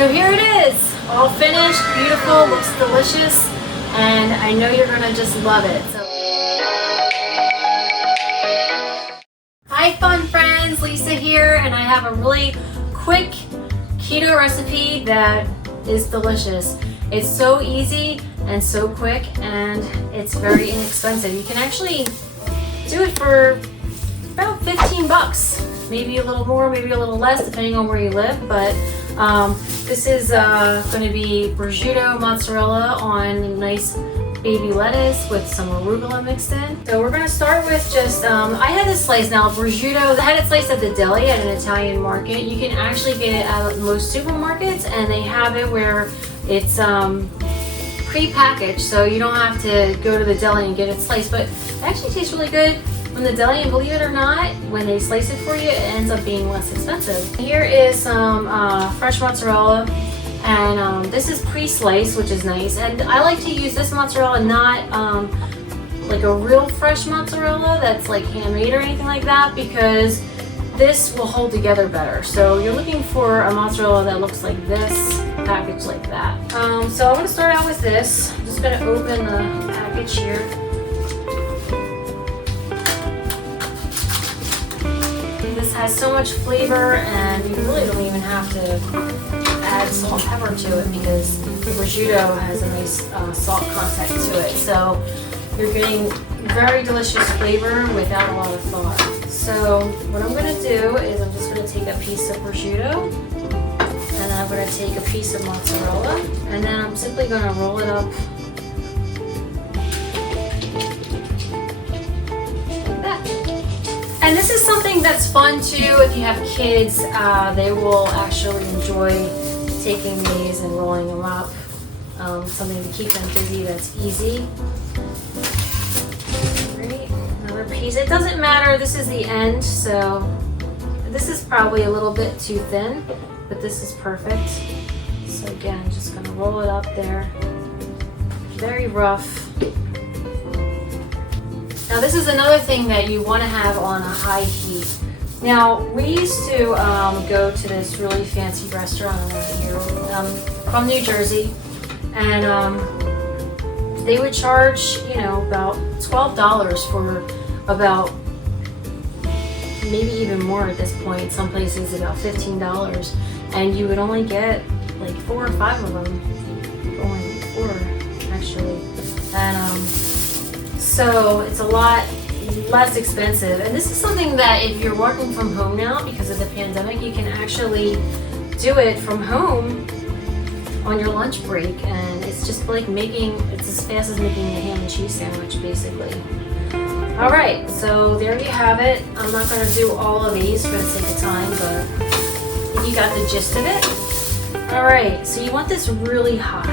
So here it is, all finished, beautiful, looks delicious, and I know you're gonna just love it. So, hi fun friends, Lisa here, and I have a really quick keto recipe that is delicious. It's so easy and so quick, and it's very inexpensive. You can actually do it for about 15 bucks, maybe a little more, maybe a little less, depending on where you live. But this is going to be prosciutto mozzarella on nice baby lettuce with some arugula mixed in. So we're going to start with just, I had this slice now, prosciutto. I had it sliced at the deli at an Italian market. You can actually get it at most supermarkets, and they have it where it's pre-packaged, so you don't have to go to the deli and get it sliced. But it actually tastes really good from the deli, and believe it or not, when they slice it for you, it ends up being less expensive. Here is some fresh mozzarella, and this is pre-sliced, which is nice. And I like to use this mozzarella, not like a real fresh mozzarella that's like handmade or anything like that, because this will hold together better. So you're looking for a mozzarella that looks like this, packaged like that. So I'm going to start out with this. I'm just going to open the package here. This has so much flavor, and you really don't even have to add salt and pepper to it because the prosciutto has a nice salt content to it. So you're getting very delicious flavor without a lot of thought. So what I'm going to do is I'm just going to take a piece of prosciutto, and I'm going to take a piece of mozzarella, and then I'm simply going to roll it up like that. And this is something that's fun too if you have kids. They will actually enjoy taking these and rolling them up. Something to keep them busy that's easy. Another piece. It doesn't matter, this is the end, so this is probably a little bit too thin, but this is perfect. So again, just gonna roll it up there. Very rough. Now this is another thing that you want to have on a high heat. Now we used to go to this really fancy restaurant over here from New Jersey, and they would charge, you know, about $12 for about, maybe even more at this point, some places about $15, and you would only get like 4 or 5 of them, only 4 actually, and so it's a lot less expensive. And this is something that if you're working from home now because of the pandemic, you can actually do it from home on your lunch break, and it's just like it's as fast as making a ham and cheese sandwich basically. Alright, so there you have it. I'm not going to do all of these for the sake of time, but you got the gist of it. Alright, so you want this really high.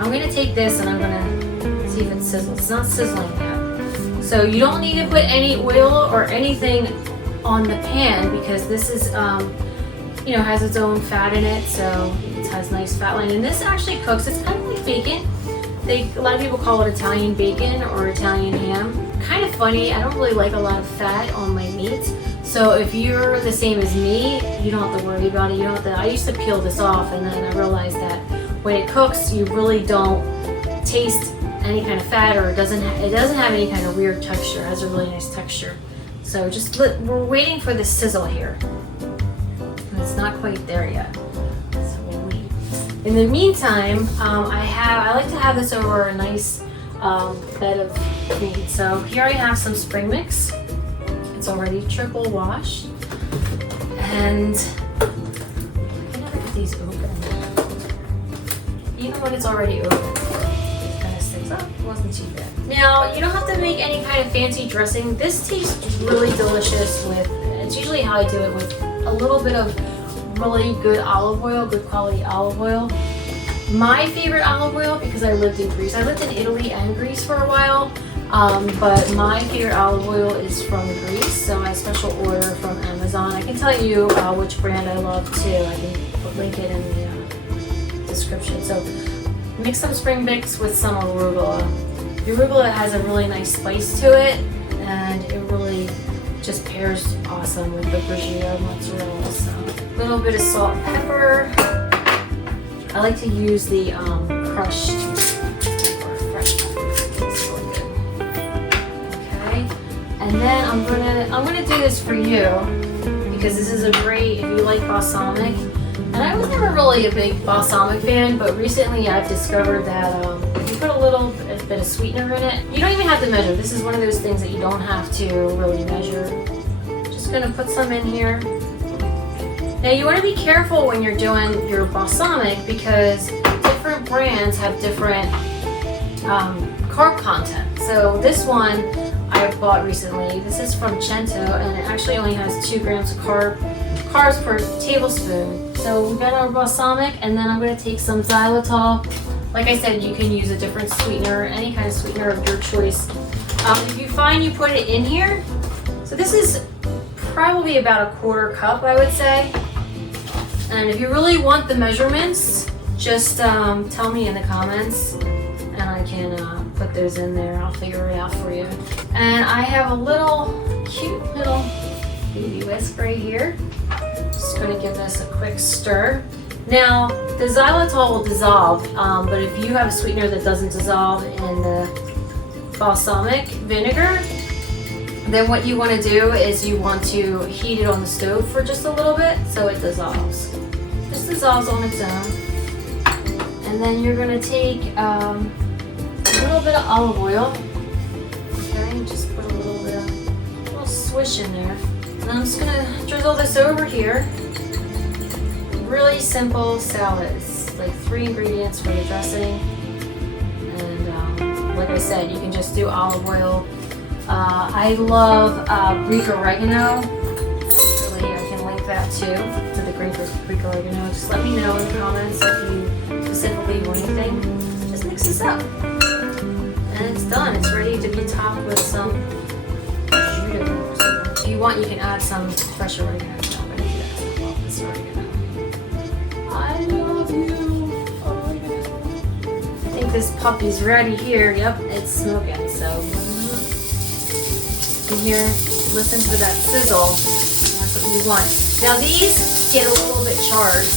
I'm going to take this and I'm going to see if it sizzles. It's not sizzling yet. So you don't need to put any oil or anything on the pan because this is, you know, has its own fat in it, so it has nice fat line. And this actually cooks. It's kind of like bacon. A lot of people call it Italian bacon or Italian ham. Kind of funny, I don't really like a lot of fat on my meats. So if you're the same as me, you don't have to worry about it. You don't have to, I used to peel this off, and then I realized that when it cooks, you really don't taste any kind of fat, or it doesn't have any kind of weird texture. It has a really nice texture. So just we're waiting for the sizzle here. And it's not quite there yet. So we'll wait. In the meantime, I like to have this over a nice bed of meat. So here I have some spring mix. It's already triple washed, and I can never get these open. Even when it's already open, it kind of sticks up. It wasn't too bad. Now you don't have to make any kind of fancy dressing. This tastes really delicious with. It's usually how I do it, with a little bit of really good olive oil, good quality olive oil. My favorite olive oil, because I lived in Greece. I lived in Italy and Greece for a while, but my favorite olive oil is from Greece, so I special order from Amazon. I can tell you which brand I love too. I can link it in the description. So mix some spring mix with some arugula. The arugula has a really nice spice to it, and it really just pairs awesome with the prosciutto mozzarella. So a little bit of salt and pepper. I like to use the crushed or fresh pepper. It's really good. Okay, and then I'm gonna do this for you because this is a great, if you like balsamic. And I was never really a big balsamic fan, but recently I've discovered that if you put a little bit of sweetener in it, you don't even have to measure. This is one of those things that you don't have to really measure. Just gonna put some in here. Now you want to be careful when you're doing your balsamic because different brands have different carb content. So this one I bought recently, this is from Keto, and it actually only has 2 grams of carbs per tablespoon. So we got our balsamic, and then I'm going to take some xylitol. Like I said, you can use a different sweetener, any kind of sweetener of your choice. If you find you put it in here, so this is probably about a 1/4 cup, I would say. And if you really want the measurements, just tell me in the comments and I can put those in there. I'll figure it out for you. And I have a cute little baby whisk right here. Just going to give this a quick stir. Now, the xylitol will dissolve, but if you have a sweetener that doesn't dissolve in the balsamic vinegar, then what you want to do is you want to heat it on the stove for just a little bit so it dissolves. Just dissolves on its own. And then you're going to take a little bit of olive oil. Okay, just put a little swish in there. And I'm just going to drizzle this over here. Really simple salad. It's like 3 ingredients for the dressing. And like I said, you can just do olive oil. I love Greek oregano. Actually, I can link that too to the Greek oregano. Just let me know in the comments if you specifically want anything. Just mix this up. And it's done. It's ready to be topped with some prosciutto. So if you want, you can add some fresh oregano. So I'm going to do that. So I love this oregano. I love you, oregano. I think this puppy's ready here. Yep, it's smoking. So you can hear, listen to that sizzle. That's what we want. Now these get a little bit charred.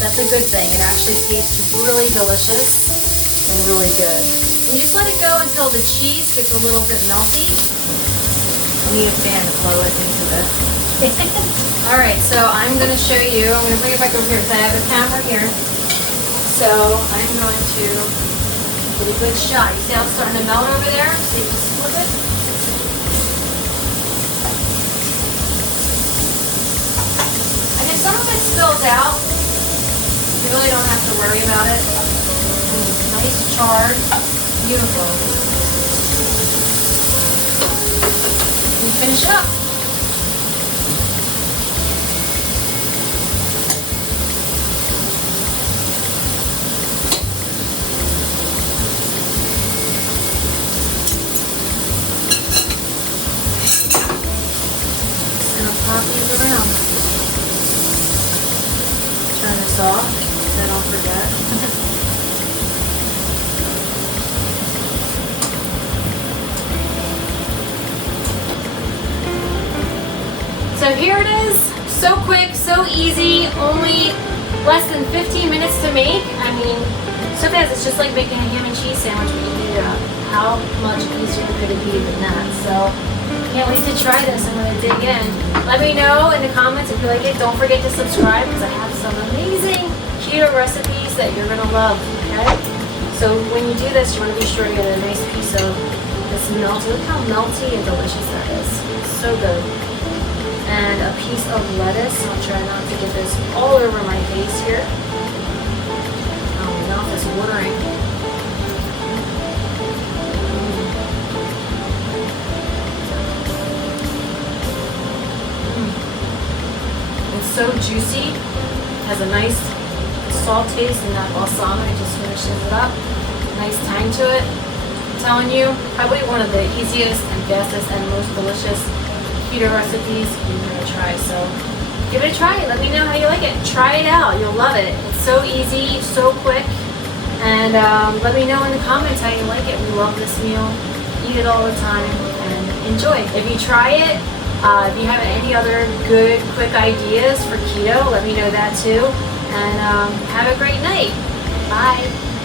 That's a good thing. It actually tastes really delicious and really good. And you just let it go until the cheese gets a little bit melty. I need a fan to blow it into this. Alright, so I'm going to show you. I'm going to bring it back over here because I have a camera here. So I'm going to get a good shot. You see how it's starting to melt over there? So you just flip it. And if some of it spills out, you really don't have to worry about it. Nice charred, beautiful. And finish it up. Pop these around. Turn this off, so I don't forget. So here it is. So quick, so easy, only less than 15 minutes to make. I mean, so fast, it's just like making a ham and cheese sandwich, but you need how much easier could it be than that? So can't wait to try this. I'm going to dig in. Let me know in the comments if you like it. Don't forget to subscribe because I have some amazing keto recipes that you're going to love, okay? So when you do this, you want to be sure you get a nice piece of this melty. Look how melty and delicious that is. It's so good. And a piece of lettuce. I'll try not to get this all over my face here. Oh, my mouth is watering. It's so juicy, has a nice salt taste, and that balsamic just finishes it up. Nice tang to it. I'm telling you, probably one of the easiest and fastest and most delicious keto recipes you're going to try. So give it a try. Let me know how you like it. Try it out. You'll love it. It's so easy, so quick. And let me know in the comments how you like it. We love this meal. Eat it all the time and enjoy. If you try it, if you have any other good, quick ideas for keto, let me know that too. and have a great night. Bye.